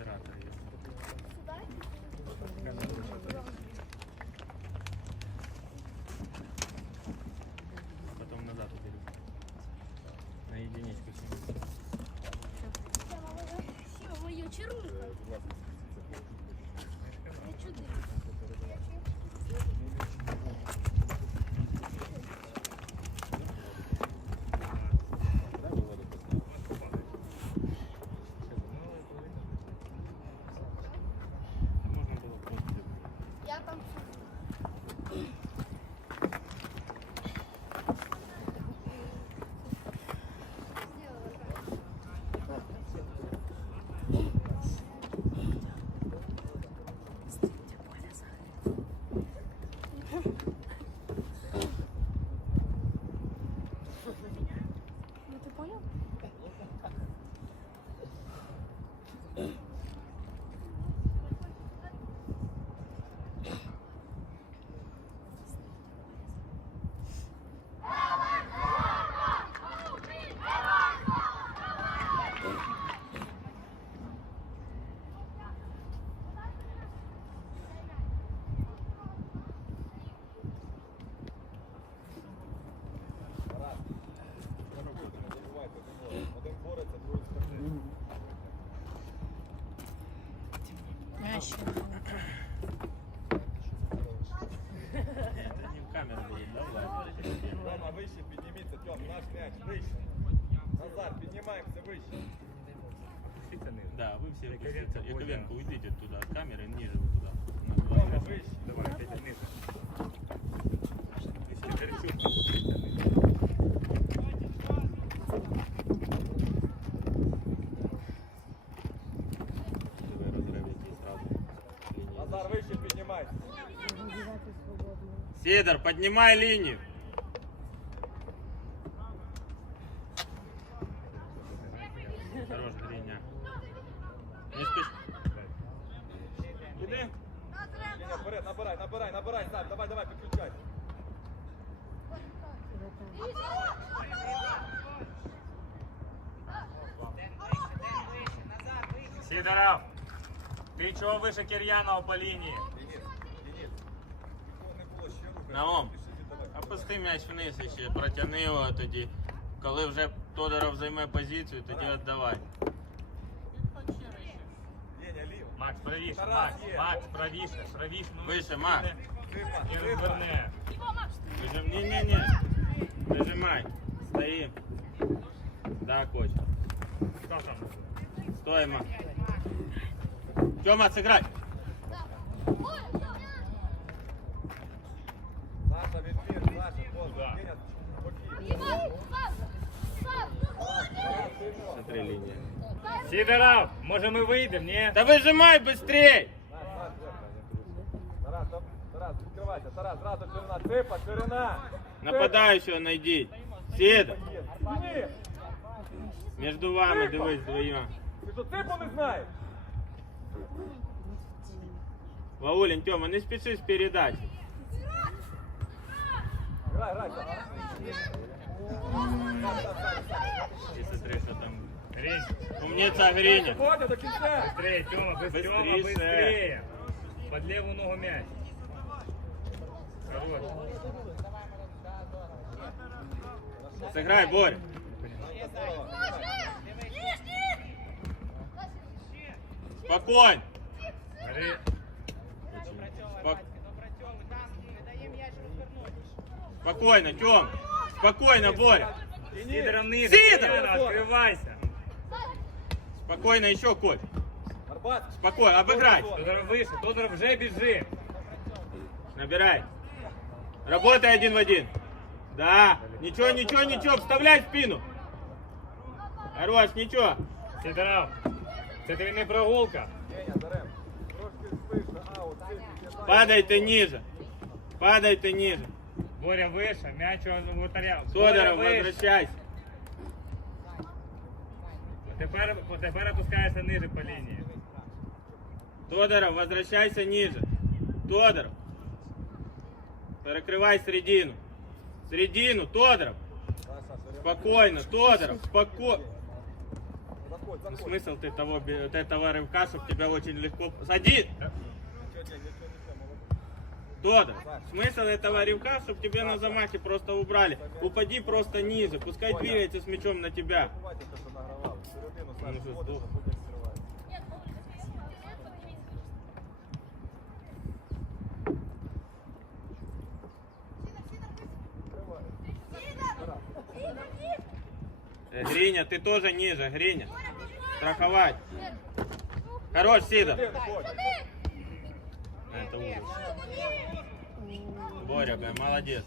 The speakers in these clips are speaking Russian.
оператор є. Потом назад убери. На единичку сними. Моє черника. Я чудив. Можно было просто. Я там Ну ты понял? Это не в камеру будет, да, Влад? Рома, вище підніміться, Тьом, наш м'яч, вище. Назар, піднімаємося вище. Да, вы все опустите. Яковенко, уйдите туда от камеры, ниже вот туда. На два Рома, метра. Сидор, поднимай линию. Хорош, Гриня. Не спеши. Иди. Ліня, вперед, набирай, набирай, набирай, Сам, давай, давай, підключай. Сидоров, ти чого вище Кир'янова по лінії? було ще рухати. Наум. Пішли, давай. Опусти м'яч вниз ще, протягни його тоді. Коли вже Тодоров займе позицію, тоді віддавай. Єня, ліво. Макс, правіше, Тарас Макс, є. Макс, правіше, правіше. Ну, Вище, Макс. Цифа, І цифа. розверне. Прижим... Не-не-не. Прижимай. Стоим. Да, коч. Хто там? Стой, ма. Тёма, сыграй. Смотри, линия. Сидоров, може ми вийдемо, ні? Да выжимай быстрей! Тарас, Тарас, Тарас, відкривайся, Тарас, зразу ширина, цифа, ширина. Нападающего найди. Сидор, Є. Ні, между вами дивись вдвоем. Ти що цифу не знаєш? Ваулин, Тёма, не спеши с передачей. смотри, что там. Грінь, Умница Гриня. Ходя до кінця. быстрее, Тёма, без Тёма, Быстріше. быстрее. Под левую ногу мяч. Хорош. Сыграй, Борь. Спокойно. Гри. Спокойно, Тём. Спокойно, Боря. Сидоров ниже, Сидоров! Кирьянов, открывайся. Спокойно, еще коч. Арбат. Спокойно, обыграй. Тодоров выше, Тодоров вже біжи. Набирай. Работай один в один. Да. Ничего, ничего, ничего. Вставляй в спину. Хорош, ничего. Сидоров, це тобі не прогулка. Єня, Дарем. Трошки спише, аут, цифі, Падай ты ниже. Падай ты ниже. Боря вище, м'яч у вратаря. Боря Тодоров, вище. возвращайся. Тепер, тепер опускаєшся ниже по лінії. Тодоров, возвращайся ниже. Тодоров. Перекрывай середину. Середину, Тодоров. Саша, ширина. Спокойно, Тодоров, спокойно. Заходь, заходь, Ну, заходь. смысл ты того, бе- вот этого рывка, чтобы тебя очень легко... Садись! Тодор, смысл этого рывка, чтобы тебе на замахе просто убрали. Упади просто ниже, пускай двигается с мячом на тебя. Забувайте те, що награвали. Середину Ну, Саш що, вводиш, здорово. а потім відкриваєш. Э, Гриня, ты тоже ниже, Гриня. Страховать. Хорош, Сидор. Виходь. Это ужас. Боря, бля, молодец.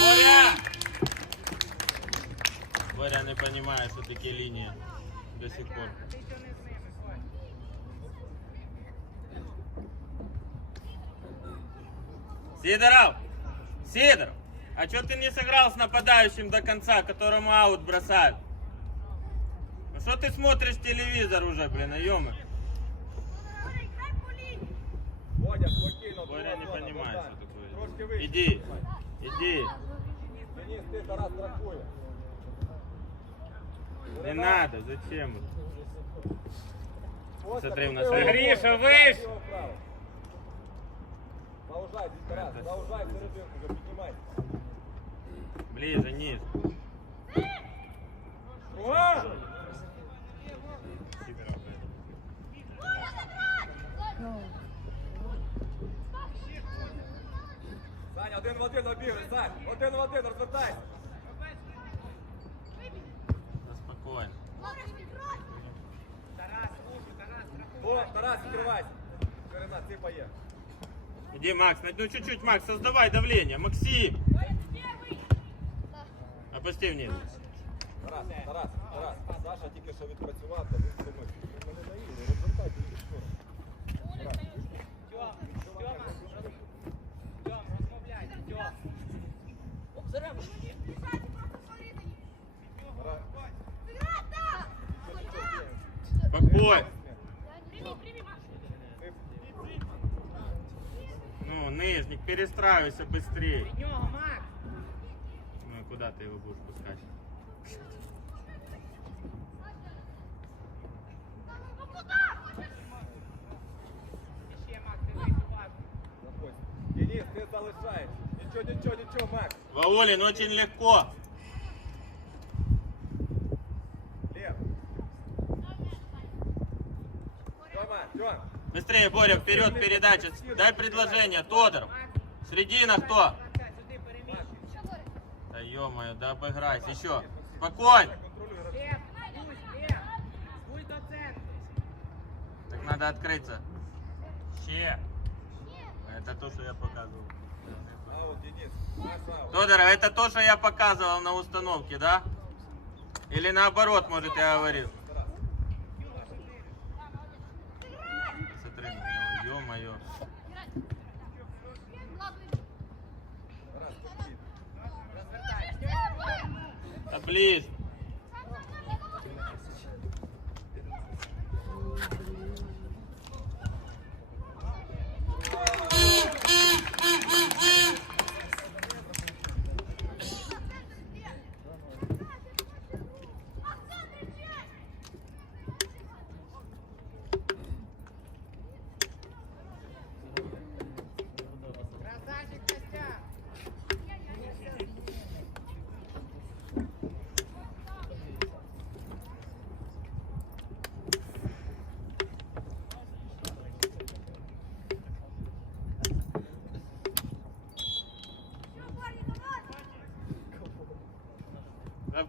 Боря! Боря не понимает, что такие линии до сих пор. Сидоров! Сидоров! А что ты не сыграл с нападающим до конца, которому аут бросают? Ну что ты смотришь телевизор уже, блин, а ё Водя, спокійно. Боря друга не зона, понимает, Богдан. что такое. Трошки вище. Иди, иди. Денис, ти Тарас страхує. Не надо, зачем? Костя, Смотри, у куди нас його Гриша, вправо, виш! його вправо. Заужай, Тарас, заужай серединку, вже піднімай. Ближе, ниже. один в один, розвертайся. Да спокойно. О, Тарас, відкривайся. Ширина, ципа є. Иди, Макс, ну чуть-чуть, Макс, создавай давление. Максим! Опусти вниз. Тарас, Тарас, Тарас, Саша тільки що відпрацював, та він думає, Спокойно. Ти- Ну, нижник, перестраивайся быстрее. Ну, и куда ты его будешь пускать? Заходь. Денис, ти залишаєш. Нічого, нічого, нічого, Макс. Ваулин, очень легко. Быстрее, Боря, вперед, передача. Дай предложение. Тодор. Средина кто? Да ё-моё, да обыграйся. Еще. Спокойно. Так надо открыться. Ще. Это то, что я показывал. Тодор, это то, что я показывал на установке, да? Или наоборот, может, я говорил? Тарас. Смотри на него, ё-моё. Тарас, спокійно. Да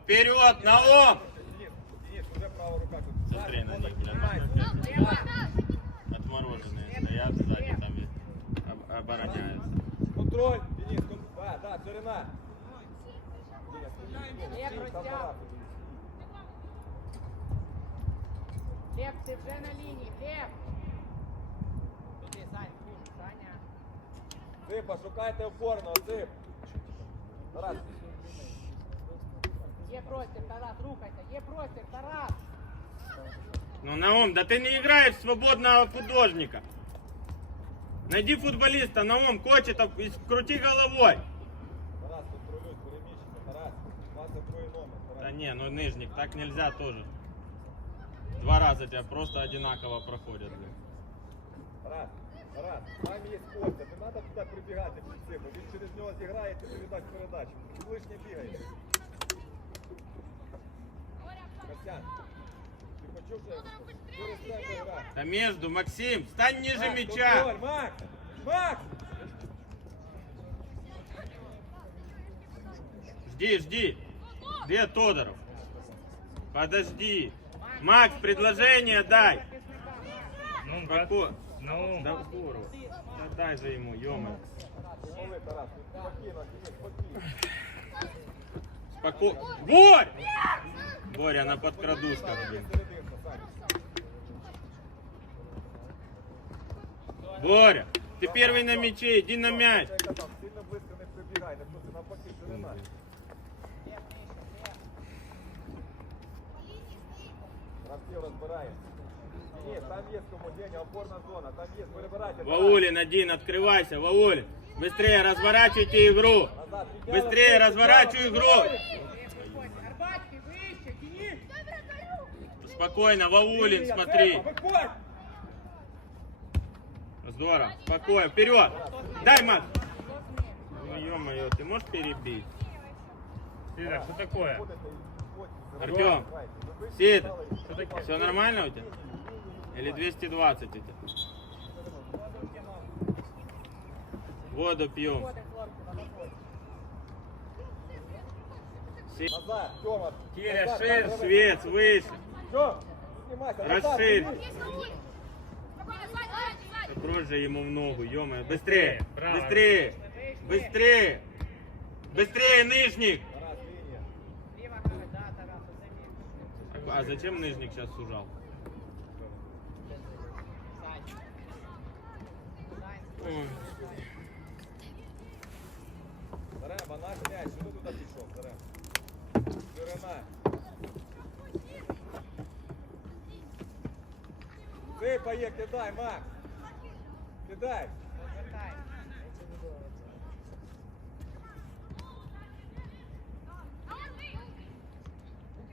вперед, Наум! Денис, Денис, уже правая рука тут. Смотри на них, бля. Поднимайся. Отмороженные стоят сзади там и об- обороняются. Контроль, Денис, кон... Да, да, ширина. Глеб, ти вже на лінії, Глеб! Туди, Сань, слушай, Саня. Ципа, шукайте опорного, цип. Тарас, Є простір, Тарас, рухайся, є простір, Тарас! Ну, Наум, да ты не играешь в свободного художника. Найди футболиста, Наум, Кочетов, и крути головой. Тарас, контролюй, переміщення. Тарас, 22 номер. Да Тарас. не, ну нижник, так нельзя тоже. Два раза тебя просто одинаково проходят, блин. Тарас, Тарас, там є Костя, не треба туди прибігати під цим, бо він через нього зіграє, ти тобі дасть передачу. Ти лишнє бігаєш. Да между, Максим, стань ниже Макс, мяча. контроль, Макс! Макс! Жди, жди. Где Тодоров? Подожди. Макс, предложение дай. Ну, брат, Какое? ну, Да. Да дай же ему, ё. Споко... Борь! Боря на подкрадушках, блин. Серединка, Саня. Боря, ты первый на мяче, иди на мяч. Я казав, сильно близько не прибігай, не просто навпаки, ширина. Гравців розбирає. Ні, там є кому Деня, опорна зона, там є, перебирайте. Ваулин один, открывайся, Ваулин. Быстрее разворачивайте игру. Назад, підняла, Быстрее вперед, разворачивай підняла, игру. Спокойно, Ваулин, Лінія, смотри. Цепа, Виходь! Здорово, спокойно, вперед. Дай, Макс. Ну, ё-моё, ты можешь перебить? Сидор, что такое? Виходите і виходьте. Артем, Давайте, ви вийшли, Сид, стали. Что такое? все нормально у тебя? Или 220 у тебя? Воду пьем. Си- Назад, Тьома. Киря, назад, ширше. назад. Свет, выше. Тьом, знімайся, назад, Расширь. дивись. Проще ему в ногу, ё Быстрее, Право. быстрее, быстрее. Быстрее, нижник. Тарас, лінія. Ліва грає, да, Тарас, оце мій. А зачем нижник сейчас сужал? Сань. Сань, Ой. Зарема, наш м'яч, що ти Сипає, кидай, Макс. Кидай.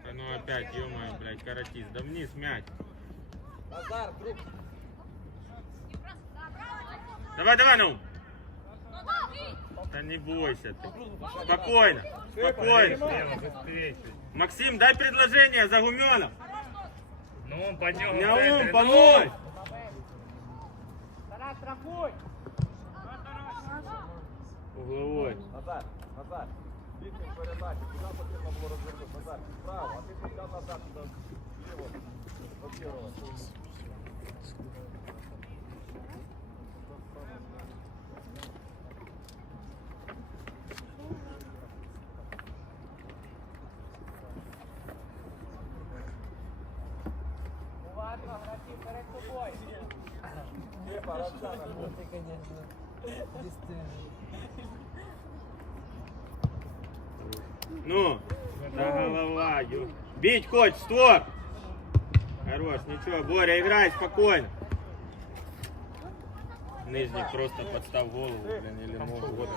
Да ну опять, ё блядь, каратист. Да вниз мяч. Назар, друг. Давай, давай, ну. Да не бойся ты. Спокойно, спокойно. Максим, дай предложение за Гуменов. Ну, он поднял. Мяум, помочь. Тарас, страхуй! Угловой. Назар, Назар. Вісім передачі. Куди потрібно було розвернути? Назар, справа. А ти поїхав назад, туди вліво. Блокировати. Кепа, Роксана. Ну, да голова, ё. Бить, коч, створ. Хорош, ничего, Боря, играй спокойно. Нижник просто подстав голову, блин, или ногу, вот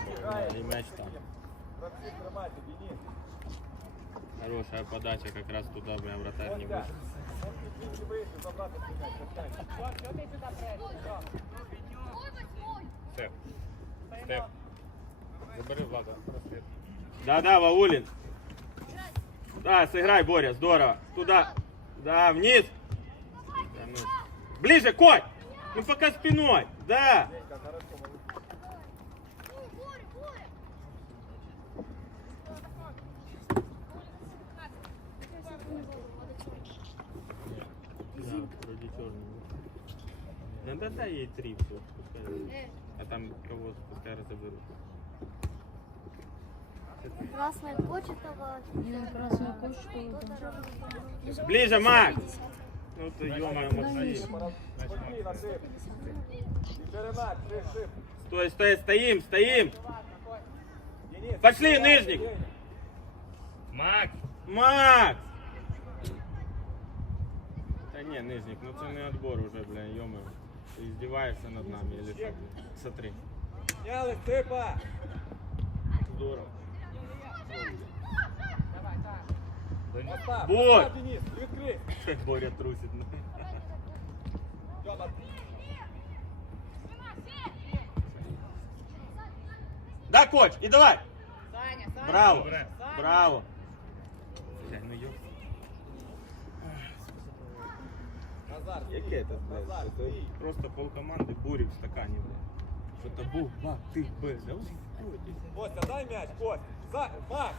и мяч там. Хорошая подача как раз туда, блин, вратарь не вышел. Степ. Степ. Забери Влада. Да-да, Ваулин. Да, сыграй, Боря, здорово. Туда. Да, вниз. Да. Ближе, Коть! Ну пока спиной. Да. Да, да дай ей три, всё, пускай. А там кого пускай разоберут. Красная Кочетова. Красная Кочетова. Ближе, Макс! Ну ты, ё-моё, Максим. Стой, стой, стоим, стоим. Пошли, нижник. Макс. Макс! Та ні, нижник, ну це не отбор уже, бля, йома. Ты издеваешься над нами или что? Смотри. Сняли, Степа! Здорово. Вот. Как Боря трусит. Да, коч, и давай. Саня, Саня. Браво, браво. Бля, ну. Назар, Яке це, блядь, Назар, це стій! просто полкоманди бурі в стакані, блядь. Що то був, ба, ти, б, да успокойтесь. Костя, дай м'яч, Кость! За... Макс!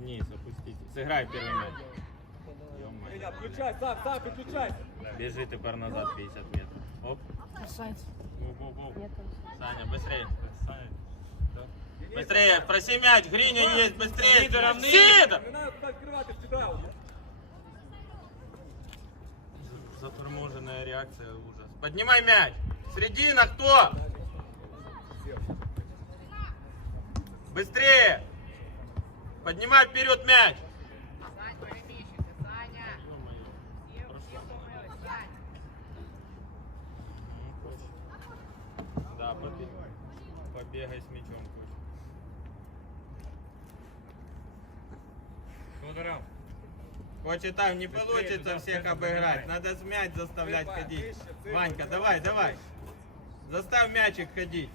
Вниз опустите. Сыграй первый мяч. Гриня, включай, сам, сам, підключайся! Бежи теперь назад 50 метров. Оп. Саня, быстрее. Саня. Быстрее, проси мяч, Гриня есть, быстрее. Сидор! Не сюди! Заторможенная реакция, ужас. Поднимай мяч. Средина кто? Быстрее! Поднимай вперед мяч! Сань, переміщуйся, Саня. Ё-моё. Всі, всі втомились, Сань. Да, побегай. Побегай с мячом, коч. Федоров. Коч и там не Быстрее получится туда, всех центр обыграть. забегай. Надо с мяч заставлять Цыпа, ходить. выше, цыпа, Ванька, цыпа. давай, давай. Заставь мячик ходить.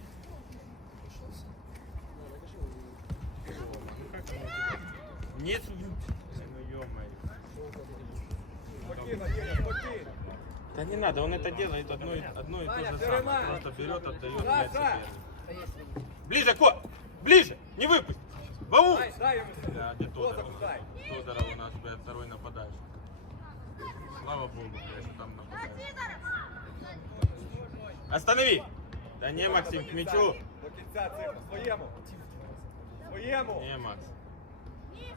Вниз. Ну, ё-моё. Спокійно, Деня, спокійно! Да не надо, он это делает одно, и- одно и то Саня, же ты самое. ремонт. Просто берет, отдает Саша! мяч сопернику. Ближе, ко! Ближе! Не выпусти! Бау! Дай, дай йому сюди! Да, где Кто Тодоров у запускай? нас? Тодоров у нас, блядь, второй нападающий. Слава богу, блядь, что там нападающий. Останови! Да не, Максим, к мячу. До кінця цифру, своєму! Своєму! Не, Макс.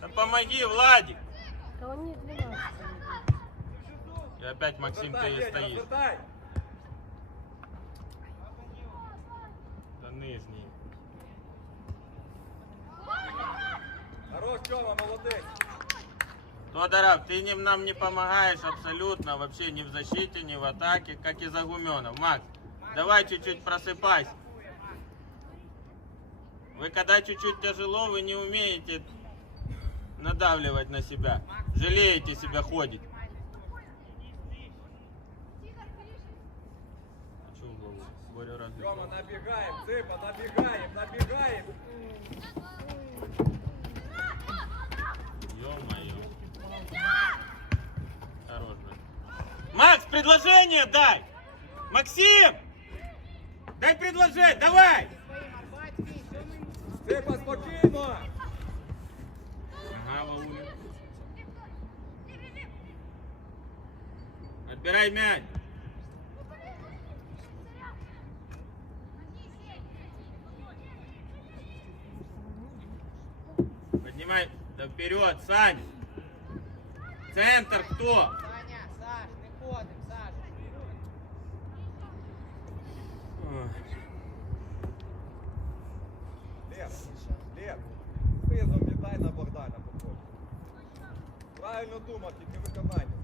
Да помоги, Владик! Да он не 12. И опять Максим, ты и стоишь. Да нижний. Хорош, Тьома, молодець! Тодоров, ты не, нам не помогаешь абсолютно, вообще ни в защите, ни в атаке, как и Загуменов. Макс, давай чуть-чуть просыпайся. Вы когда чуть-чуть тяжело, вы не умеете надавливать на себя. Жалеете себя ходить. А чё в голову? Боря разве Тьома, что? набігаємо, Ципа, набігаємо, набігаємо! Ё-моё. Хорош, блядь. Макс, предложение дай! Максим! Дай предложение, давай! Своїм Арбатський, Отбирай мяч. Поднимай. Да вперед, Сань. Центр кто? Саня, Саш, не ходим, Саш. Лев, Лев, визов віддай на Богдана походу. Правильно думав, тільки виконання.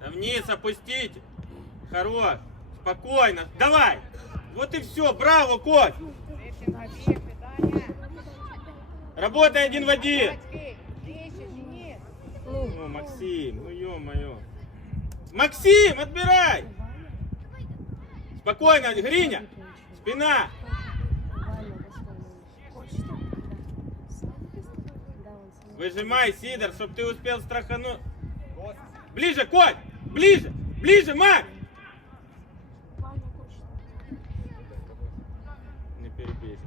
Да ну не вниз. Да вниз опустите. Хорош. Спокойно. Давай. Вот и все. Браво, питання. Работай один в один. Ну, Максим, ну ё-моё. Максим, отбирай! Спокойно, Гриня! Спина! Выжимай, Сидор, чтоб ты успел страхануть. Ближе, Коль! Ближе! Ближе, Макс! Ваня хочет. Не перебейся.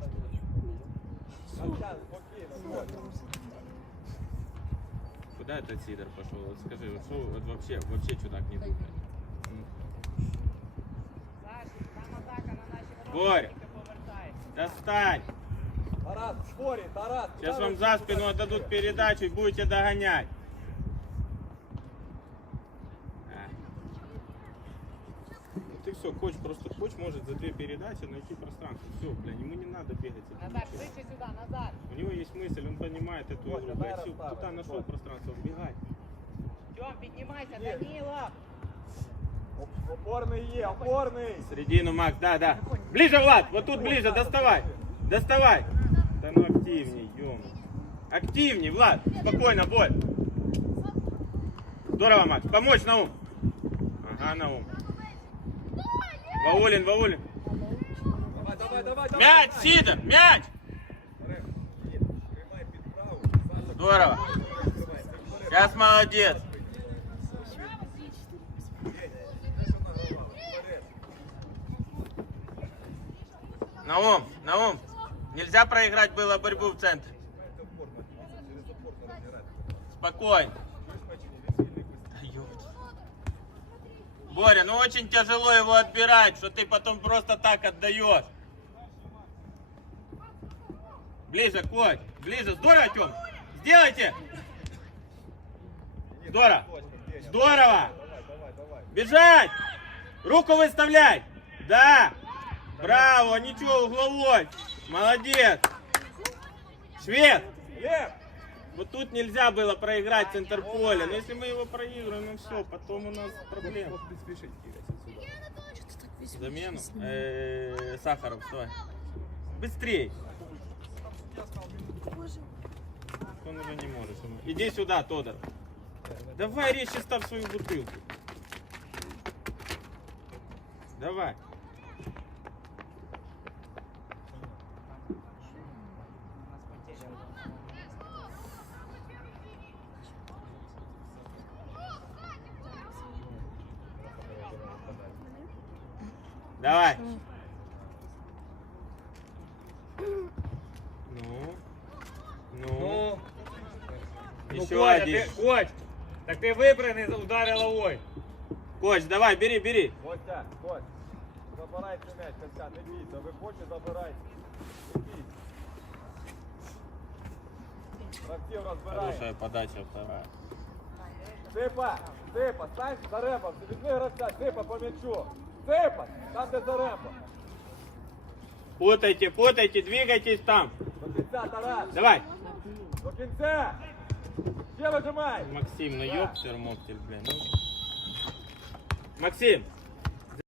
Костян, спокійно, Коль. Куда этот Сидор пошел? Вот скажи, вот что вот вообще, вообще чудак не думает. Саш, там атака на наші Боря. ворота, тільки повертається. Достань! Тарас, в спорі, Тарас. Сейчас куди вам ви за туди? спину отдадут передачу и будете догонять. ты все, коч просто коч может за две передачи найти пространство. Все, блин, ему не надо бегать. с этим Назар, мячом. швидше сюди, Назар. У него есть мысль, он понимает эту Коля, игру. дай блядь. Всё, расставить, Туда нашел Коля. пространство, вбегай. Тьом, піднімайся, Ні. Даніло. Оп- Опорний є, опорний. Середину, Макс, да, да. Ближе, Влад, вот тут ближе, доставай. Доставай. Да ну активней, ё Активней, Влад. Спокойно, бой. Здорово, Макс. Помочь на ум. Ага, на ум. Ваулин, Ваулин. Мяч. Сидор, мяч. Здорово. Сейчас молодец. Наум, Наум. Нельзя проиграть было борьбу в центре. Спокойно. Да ёпт. Боря, ну очень тяжело его отбирать, что ты потом просто так отдаешь. Ближе, Коть, ближе. Здорово, Тём. Сделайте. Здорово. Здорово. Бежать! Руку выставлять! Да! Браво! Ничего, угловой! Молодец! Швед! Лев! Вот тут нельзя было проиграть центр поля. Но если мы его проигрываем, ну все, потом у нас проблемы. Замену. Э, Сахаров, стой. Быстрей! Он уже не может. Иди сюда, Тодор. Давай резче ставь свою бутылку. Давай. Давай. Ну. Ну. Ну, ну Еще Коля, один. ти, Коч, так ти випрыгни, удари головою. Коч, давай, бери, бери. Костя, Кость, забирай цей м'яч, Костя, не бійся, виходь і забирай. Не бійся. Гравців розбирай. Хорошая подача вторая. Сипа, Сипа, стань за рембом, візьми гравця, Сипа по м'ячу. Сипа, там де за рембом. Путайте, путайте, двигайтесь там. До кінця, Тарас, Давай. до кінця. Ще вижимай. Максим, ну ёптер, моптель, блин. ну. Максим,